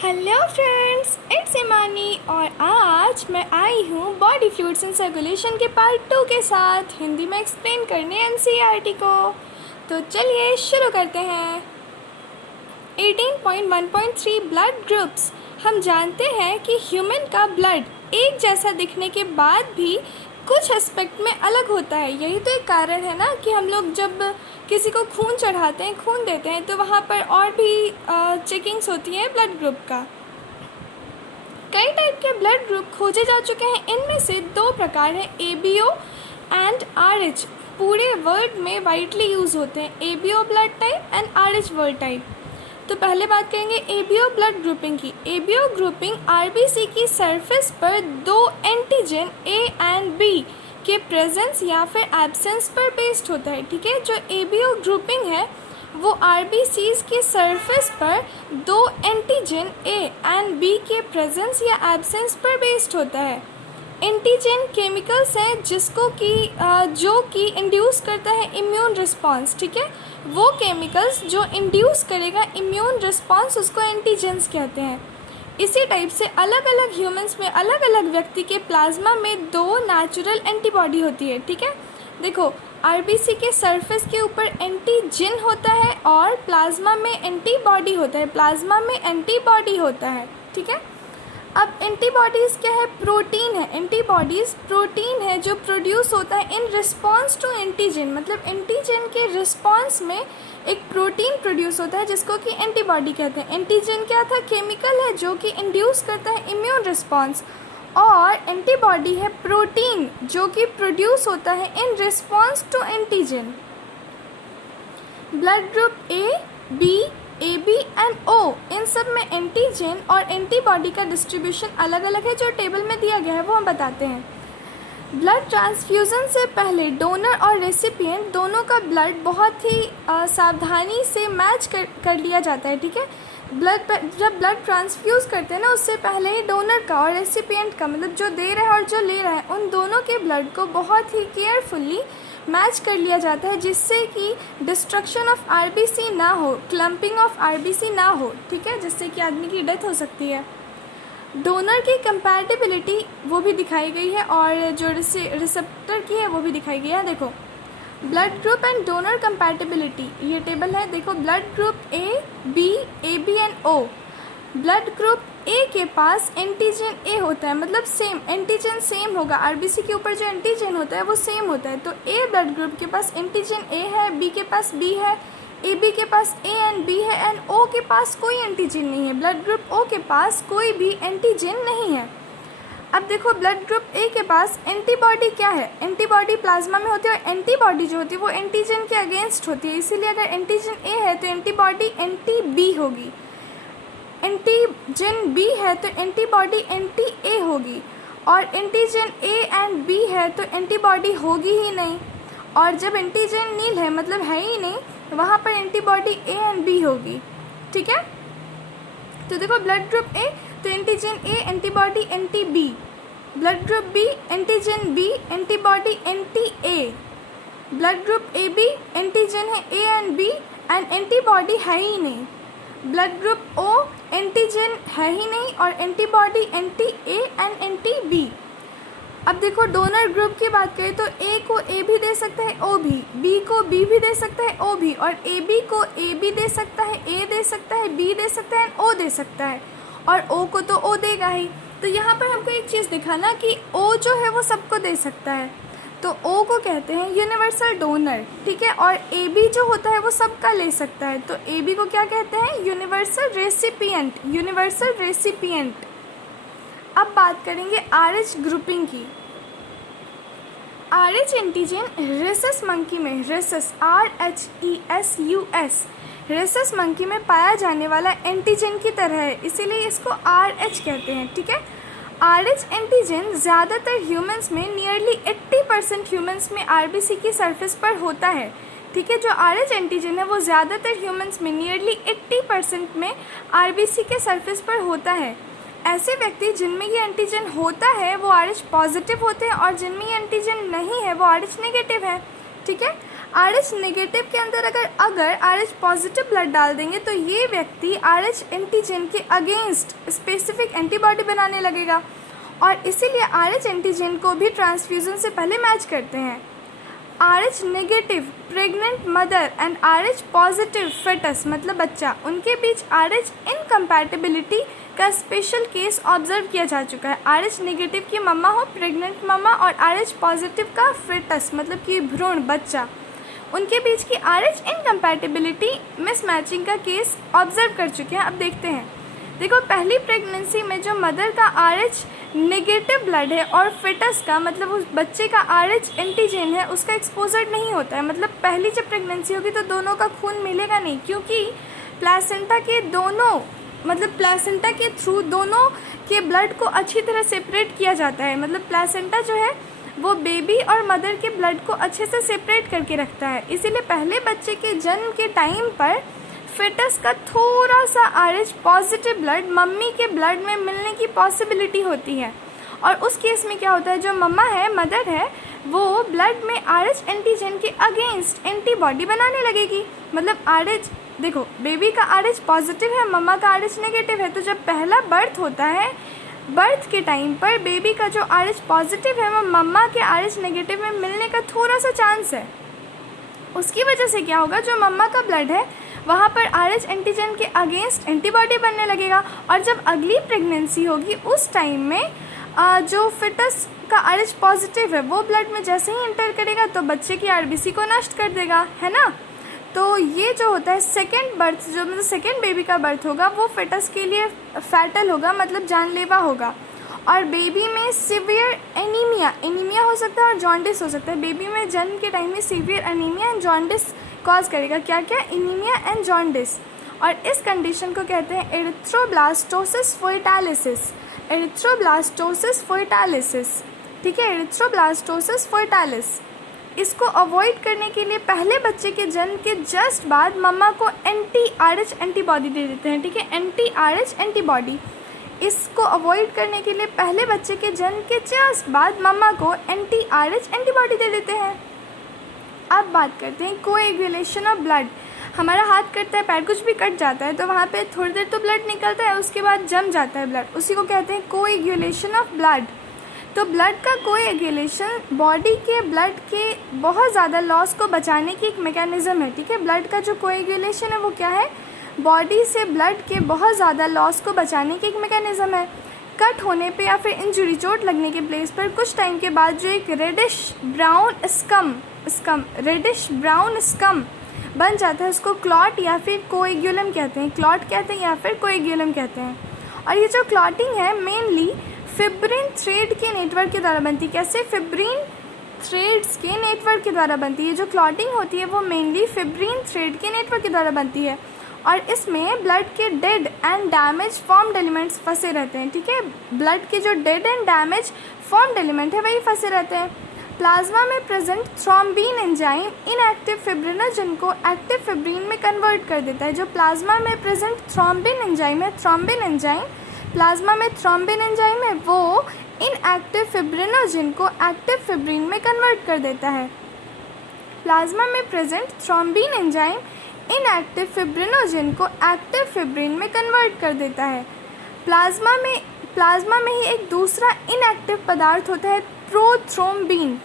Hello friends, it's इमानी और आज मैं आई हूँ बॉडी फ्लूइड्स एंड सर्कुलेशन के पार्ट 2 के साथ हिंदी में एक्सप्लेन करने एनसीईआरटी को। तो चलिए शुरू करते हैं। 18.1.3 ब्लड ग्रुप्स। हम जानते हैं कि ह्यूमन का ब्लड एक जैसा दिखने के बाद भी कुछ एस्पेक्ट में अलग होता है। यही तो एक कारण है ना कि हम लोग जब किसी को खून चढ़ाते हैं, खून देते हैं, तो वहाँ पर और भी चेकिंग्स होती है ब्लड ग्रुप का। कई टाइप के ब्लड ग्रुप खोजे जा चुके हैं। इनमें से दो प्रकार हैं, ABO एंड RH। पूरे वर्ल्ड में वाइडली यूज़ होते हैं, ABO blood type and RH blood type. तो पहले बात करेंगे ABO ब्लड ग्रुपिंग की। ABO ग्रुपिंग RBC की सरफेस पर दो एंटीजन A एंड B के प्रेजेंस या फिर एब्सेंस पर बेस्ड होता है। ठीक है, जो ABO ग्रुपिंग है वो RBCs की सरफेस पर दो एंटीजन A एंड B के प्रेजेंस या एब्सेंस पर बेस्ड होता है। एंटीजन केमिकल्स हैं जिसको कि जो कि इंड्यूस करता है इम्यून रिस्पॉन्स। ठीक है, वो केमिकल्स जो इंड्यूस करेगा इम्यून रिस्पॉन्स उसको एंटीजेंस कहते हैं। इसी टाइप से अलग अलग ह्यूमंस में, अलग अलग व्यक्ति के प्लाज्मा में दो नेचुरल एंटीबॉडी होती है। ठीक है, देखो RBC के सरफेस के ऊपर एंटीजन होता है और प्लाज्मा में एंटीबॉडी होता है, प्लाज्मा में एंटीबॉडी होता है। ठीक है, अब एंटीबॉडीज़ क्या है? प्रोटीन है। एंटीबॉडीज़ प्रोटीन है जो प्रोड्यूस होता है इन रिस्पॉन्स टू एंटीजन। मतलब एंटीजन के रिस्पॉन्स में एक प्रोटीन प्रोड्यूस होता है जिसको कि एंटीबॉडी कहते हैं। एंटीजन क्या था? केमिकल है जो कि इंड्यूस करता है इम्यून रिस्पॉन्स, और एंटीबॉडी है प्रोटीन जो कि प्रोड्यूस होता है in response to antigen. Blood group A, B, AB and O, इन सब में एंटीजन और एंटीबॉडी का डिस्ट्रीब्यूशन अलग अलग है। जो टेबल में दिया गया है वो हम बताते हैं। ब्लड ट्रांसफ्यूज़न से पहले डोनर और रेसिपिएंट दोनों का ब्लड बहुत ही सावधानी से मैच कर लिया जाता है। ठीक है, जब ब्लड ट्रांसफ्यूज़ करते हैं ना, उससे पहले ही डोनर का और रेसिपिएंट का, मतलब जो दे रहा है और जो ले रहा है, उन दोनों के ब्लड को बहुत ही केयरफुली मैच कर लिया जाता है जिससे कि डिस्ट्रक्शन ऑफ RBC ना हो, क्लम्पिंग ऑफ RBC ना हो। ठीक है, जिससे कि आदमी की डेथ हो सकती है। डोनर की कंपैटिबिलिटी वो भी दिखाई गई है और जो रिसेप्टर की है वो भी दिखाई गई है। देखो blood group and donor compatibility, ये टेबल है। देखो blood group A, B, AB and O। Blood group A के पास एंटीजन A होता है, मतलब सेम एंटीजन सेम होगा। RBC के ऊपर जो एंटीजन होता है वो सेम होता है। तो A ब्लड ग्रुप के पास एंटीजन A है, B के पास B है, AB के पास A एंड B है एंड O के पास कोई एंटीजन नहीं है। ब्लड ग्रुप O के पास कोई भी एंटीजन नहीं है। अब देखो ब्लड ग्रुप A के पास एंटीबॉडी क्या है? एंटीबॉडी प्लाज्मा में होती है और एंटीबॉडी जो होती है वो एंटीजन के अगेंस्ट होती है। इसीलिए अगर एंटीजन A है तो एंटीबॉडी एंटी B होगी, एंटीजन B है तो एंटीबॉडी एंटी A होगी, और एंटीजन A एंड B है तो एंटीबॉडी होगी ही नहीं। और जब एंटीजन नील है, मतलब है ही नहीं, वहाँ पर एंटीबॉडी A एंड B होगी। ठीक है, तो देखो ब्लड ग्रुप A तो antigen A antibody anti B, blood group B antigen B antibody anti A, blood group AB antigen है A and B and antibody है ही नहीं। ब्लड ग्रुप O एंटीजन है ही नहीं और antibody anti A and anti B। अब देखो donor group की बात करें तो A को A भी दे सकता है, O भी, B को B भी दे सकता है, O भी, और AB को A भी दे सकता है, A दे सकता है, B दे सकता है, O दे सकता है, और O को तो O देगा ही। तो यहाँ पर हमको एक चीज़ दिखाना कि O जो है वो सबको दे सकता है, तो O को कहते हैं यूनिवर्सल डोनर। ठीक है, और AB जो होता है वो सबका ले सकता है, तो AB को क्या कहते हैं? Universal recipient, universal recipient. अब बात करेंगे RH ग्रुपिंग की। RH एंटीजन रेसस मंकी में, रेसस RHESUS, रेसस मंकी में पाया जाने वाला एंटीजन की तरह है, इसीलिए इसको RH कहते हैं। ठीक है, RH एंटीजन ज़्यादातर ह्यूमंस में, नियरली 80% ह्यूमंस में RBC की सरफेस पर होता है। ठीक है, जो RH एंटीजन है वो ज़्यादातर ह्यूमंस में, नियरली 80% में RBC के सरफेस पर होता है। ऐसे व्यक्ति जिनमें ये एंटीजन होता है वो RH पॉजिटिव होते हैं और जिनमें ये एंटीजन नहीं है वो RH नेगेटिव है। ठीक है, RH नेगेटिव के अंदर अगर RH पॉजिटिव ब्लड डाल देंगे तो ये व्यक्ति RH एंटीजन के अगेंस्ट स्पेसिफिक एंटीबॉडी बनाने लगेगा और इसीलिए RH एंटीजन को भी ट्रांसफ्यूज़न से पहले मैच करते हैं। RH negative pregnant mother and RH positive foetus मतलब बच्चा, उनके बीच RH इनकम्पैटिबिलिटी का स्पेशल केस ऑब्जर्व किया जा चुका है। RH नेगेटिव की मम्मा हो, प्रेग्नेंट मम्मा, और RH पॉजिटिव का फेटस मतलब कि भ्रूण बच्चा, उनके बीच की RH इनकम्पैटिबिलिटी मिसमैचिंग का केस ऑब्जर्व कर चुके हैं। अब देखते हैं। देखो, पहली प्रेगनेंसी में जो मदर का RH नेगेटिव ब्लड है और फेटस का मतलब उस बच्चे का RH एंटीजन है, उसका एक्सपोजर नहीं होता है। मतलब पहली जब प्रेगनेंसी होगी तो दोनों का खून मिलेगा नहीं, क्योंकि प्लेसेंटा के दोनों मतलब प्लेसेंटा के थ्रू दोनों के ब्लड को अच्छी तरह सेपरेट किया जाता है। मतलब प्लेसेंटा जो है वो बेबी और मदर के ब्लड को अच्छे से सेपरेट करके रखता है। इसीलिए पहले बच्चे के जन्म के टाइम पर फेटस का थोड़ा सा RH पॉजिटिव ब्लड मम्मी के ब्लड में मिलने की पॉसिबिलिटी होती है। और उस केस में क्या होता है, जो मम्मा है, मदर है, वो ब्लड में RH एंटीजन के अगेंस्ट एंटीबॉडी बनाने लगेगी। मतलब RH, देखो, बेबी का RH पॉजिटिव है, मम्मा का RH नेगेटिव है, तो जब पहला बर्थ होता है, बर्थ के टाइम पर बेबी का जो RH पॉजिटिव है वो मम्मा के RH नेगेटिव में मिलने का थोड़ा सा चांस है। उसकी वजह से क्या होगा, जो मम्मा का ब्लड है वहाँ पर RH एंटीजन के अगेंस्ट एंटीबॉडी बनने लगेगा। और जब अगली प्रेगनेंसी होगी उस टाइम में जो फिटस का RH पॉजिटिव है वो ब्लड में जैसे ही इंटर करेगा तो बच्चे की RBC को नष्ट कर देगा, है ना। तो ये जो होता है सेकेंड बर्थ, जो मतलब सेकेंड बेबी का बर्थ होगा, वो फिटस के लिए फैटल होगा, मतलब जानलेवा होगा। और बेबी में सीवियर एनीमिया हो सकता है और जॉन्डिस हो सकता है। बेबी में जन्म के टाइम में severe anaemia and jaundice cause करेगा। क्या क्या? Anaemia and jaundice. और इस कंडीशन को कहते हैं एरिथ्रोब्लास्टोसिस फोइटालिसिस। एरिथ्रोब्लास्टोसिस फोइटालिसिस, ठीक है, एरिथ्रोब्लास्टोसिस फोइटालिस। इसको अवॉइड करने के लिए पहले बच्चे के जन्म के जस्ट बाद मम्मा को एंटी RH एंटीबॉडी दे देते हैं, ठीक है, एंटी RH एंटीबॉडी। इसको अवॉइड करने के लिए पहले बच्चे के जन्म के जस्ट बाद मम्मा को एंटी RH एंटीबॉडी दे देते हैं। अब बात करते हैं कोएगुलेशन ऑफ ब्लड। हमारा हाथ कटता है, पैर कुछ भी कट जाता है तो वहाँ पे थोड़ी देर तो ब्लड निकलता है, उसके बाद जम जाता है ब्लड, उसी को कहते हैं कोएगुलेशन ऑफ ब्लड। तो ब्लड का कोएगुलेशन बॉडी के ब्लड के बहुत ज़्यादा लॉस को बचाने की एक मैकेनिज़्म है, ठीक है। ब्लड का जो कोएगुलेशन है वो क्या है, बॉडी से ब्लड के बहुत ज़्यादा लॉस को बचाने की एक मैकेनिज़्म है। कट होने पे या फिर इंजरी, चोट लगने के प्लेस पर कुछ टाइम के बाद जो एक रेडिश ब्राउन स्कम बन जाता है, उसको क्लॉट या फिर कोएगुलम कहते हैं। क्लॉट कहते हैं या फिर कोएगुलम कहते हैं। और ये जो क्लॉटिंग है मेनली फिब्रिन थ्रेड के नेटवर्क के द्वारा बनती है। कैसे? फिब्रिन थ्रेड्स के नेटवर्क के द्वारा बनती है। जो क्लॉटिंग होती है वो मेनली फिब्रिन थ्रेड के नेटवर्क के द्वारा बनती है और इसमें ब्लड के dead and damage formed elements फंसे रहते हैं, ठीक है। ब्लड के जो dead and damage formed element है वही फंसे रहते हैं। प्लाज्मा में present thrombin enzyme inactive fibrinogen को एक्टिव फिब्रिन में कन्वर्ट कर देता है। जो प्लाज्मा में प्रेजेंट थ्रोम्बिन एंजाइम है, थ्रोम्बिन एंजाइम, प्लाज्मा में थ्रोम्बिन एंजाइम है, वो इनएक्टिव फिब्रिनोजन को एक्टिव फिब्रिन में कन्वर्ट कर देता है। प्लाज्मा में present thrombin enzyme inactive fibrinogen को एक्टिव फिब्रिन में कन्वर्ट कर देता है। प्लाज्मा में ही एक दूसरा इनएक्टिव पदार्थ होता है प्रोथ्रोम्बिन,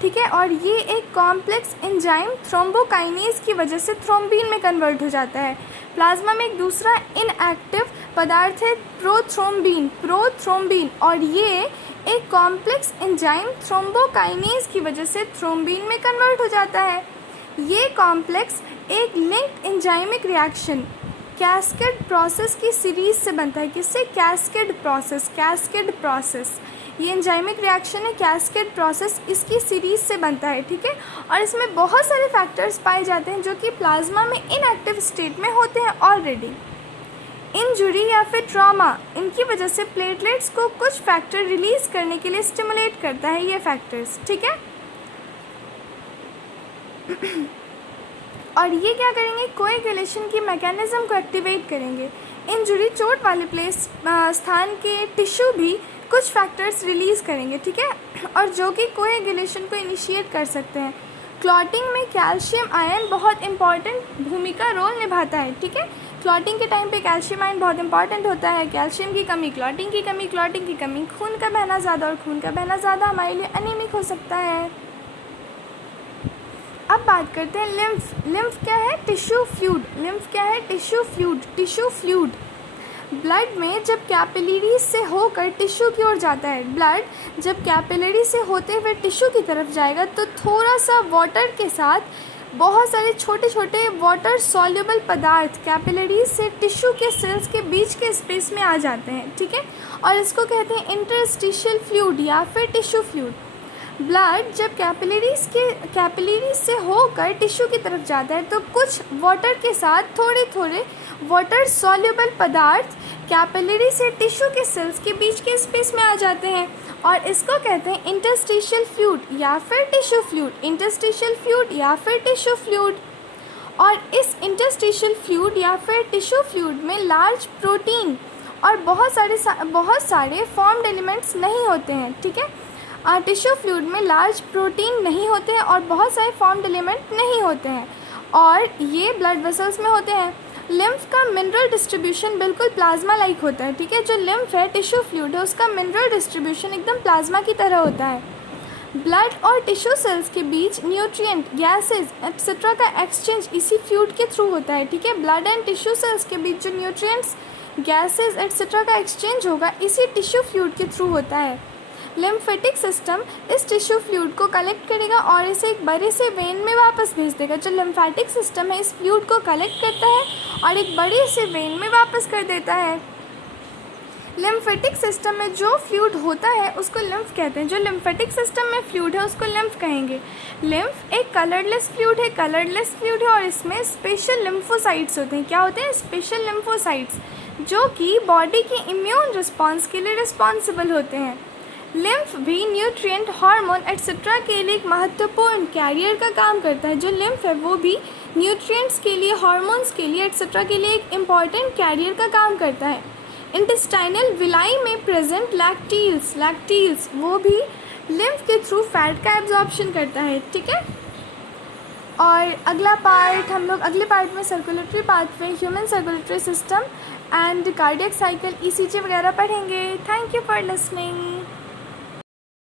ठीक है। और ये एक कॉम्प्लेक्स एंजाइम थ्रोम्बोकाइनेज की वजह से थ्रोम्बिन में कन्वर्ट हो जाता है। प्लाज्मा में एक दूसरा इनएक्टिव पदार्थ है प्रोथ्रोम्बिन और ये एक कॉम्प्लेक्स एंजाइम थ्रोम्बोकाइनेज की वजह से थ्रोम्बिन में कन्वर्ट हो जाता है। ये कॉम्प्लेक्स एक linked enzymic reaction cascade process की सीरीज से बनता है। किससे? Cascade process. ये एंजाइमिक रिएक्शन है कैस्केड प्रोसेस, इसकी सीरीज से बनता है, ठीक है। और इसमें बहुत सारे फैक्टर्स पाए जाते हैं जो कि प्लाज्मा में इनएक्टिव स्टेट में होते हैं ऑलरेडी। इंजुरी या फिर ट्रॉमा, इनकी वजह से प्लेटलेट्स को कुछ फैक्टर रिलीज करने के लिए स्टिमुलेट करता है ये फैक्टर्स, ठीक है। और ये क्या करेंगे? कोएगुलेशन की मैकेनिज्म को एक्टिवेट करेंगे। इंजुरी, चोट वाले प्लेस स्थान के टिश्यू भी कुछ फैक्टर्स रिलीज़ करेंगे, ठीक है, और जो कि कोएगुलेशन को इनिशिएट कर सकते हैं। क्लॉटिंग में कैल्शियम आयन बहुत इंपॉर्टेंट भूमिका रोल निभाता है, ठीक है। क्लॉटिंग के टाइम पे कैल्शियम आयन बहुत इंपॉर्टेंट होता है। कैल्शियम की कमी, क्लॉटिंग की कमी, क्लॉटिंग की कमी, खून का बहना ज़्यादा, और खून का बहना ज़्यादा हमारे लिए अनीमिक हो सकता है। अब बात करते हैं लिम्फ। लिम्फ क्या है? Tissue fluid. लिम्फ क्या है? Tissue fluid. Tissue fluid blood में जब कैपिलरीज से होकर टिश्यू की ओर जाता है, ब्लड जब कैपिलरी से होते हुए टिश्यू की तरफ जाएगा तो थोड़ा सा वाटर के साथ बहुत सारे छोटे छोटे वाटर सॉल्युबल पदार्थ कैपिलरीज से टिश्यू के सेल्स के बीच के स्पेस में आ जाते हैं, ठीक है। और इसको कहते हैं इंटरस्टिशियल फ्लूइड या फिर टिश्यू फ्लूइड। ब्लड जब कैपिलरीज से होकर टिश्यू की तरफ जाता है तो कुछ वाटर के साथ थोड़े थोड़े वाटर सॉल्युबल पदार्थ कैपिलरी से टिश्यू के सेल्स के बीच के स्पेस में आ जाते हैं और इसको कहते हैं इंटरस्टिशियल फ्लूइड या फिर टिश्यू फ्लूइड। इंटरस्टिशियल फ्लूइड या फिर टिश्यू फ्लूइड। और इस इंटरस्टिशियल फ्लूइड या फिर टिश्यू फ्लूइड में लार्ज प्रोटीन और बहुत सारे फॉर्म्ड एलिमेंट्स नहीं होते हैं, ठीक है। टिश्यू फ्लूइड में लार्ज प्रोटीन नहीं होते हैं और बहुत सारे फॉर्म्ड एलिमेंट नहीं होते हैं और ये ब्लड वेसल्स में होते हैं। लिम्फ का मिनरल डिस्ट्रीब्यूशन बिल्कुल प्लाज्मा लाइक होता है, ठीक है। जो लिम्फ है, टिश्यू फ्लूइड है, उसका मिनरल डिस्ट्रीब्यूशन एकदम प्लाज्मा की तरह होता है। ब्लड और टिश्यू सेल्स के बीच न्यूट्रिएंट, गैसेज एक्सेट्रा का एक्सचेंज इसी फ्लूइड के थ्रू होता है, ठीक है। ब्लड एंड टिश्यू सेल्स के बीच जो न्यूट्रिएंट्स, गैसेज एक्सेट्रा का एक्सचेंज होगा इसी टिश्यू फ्लूइड के थ्रू होता है। लिम्फेटिक सिस्टम इस टिश्यू फ्लूइड को कलेक्ट करेगा और इसे एक बड़े से वेन में वापस भेज देगा। जो लिम्फेटिक सिस्टम है इस फ्लूइड को कलेक्ट करता है और एक बड़े से वेन में वापस कर देता है। लिम्फेटिक सिस्टम में जो फ्लूइड होता है उसको लिम्फ कहते हैं। जो लिम्फेटिक सिस्टम में फ्लूइड है उसको लिम्फ कहेंगे। लिम्फ एक कलरलेस फ्लूइड है, कलरलेस फ्लूइड है और इसमें स्पेशल लिम्फोसाइट्स होते हैं। क्या होते हैं? स्पेशल लिम्फोसाइट्स, जो कि बॉडी की इम्यून रिस्पॉन्स के लिए रिस्पॉन्सिबल होते हैं। लिम्फ भी न्यूट्रिएंट, हार्मोन एक्सेट्रा के लिए एक महत्वपूर्ण कैरियर का काम करता है। जो लिम्फ है वो भी न्यूट्रिएंट्स के लिए, हार्मोन्स के लिए एक्सेट्रा के लिए एक इम्पॉर्टेंट कैरियर का काम करता है। इंटेस्टाइनल विलाई में प्रेजेंट लैक्टील्स वो भी लिम्फ के थ्रू फैट का एब्जॉर्प्शन करता है, ठीक है। और अगला पार्ट हम लोग अगले पार्ट में circulatory pathway, human circulatory system and cardiac cycle, ECG वगैरह पढ़ेंगे। Thank you for listening.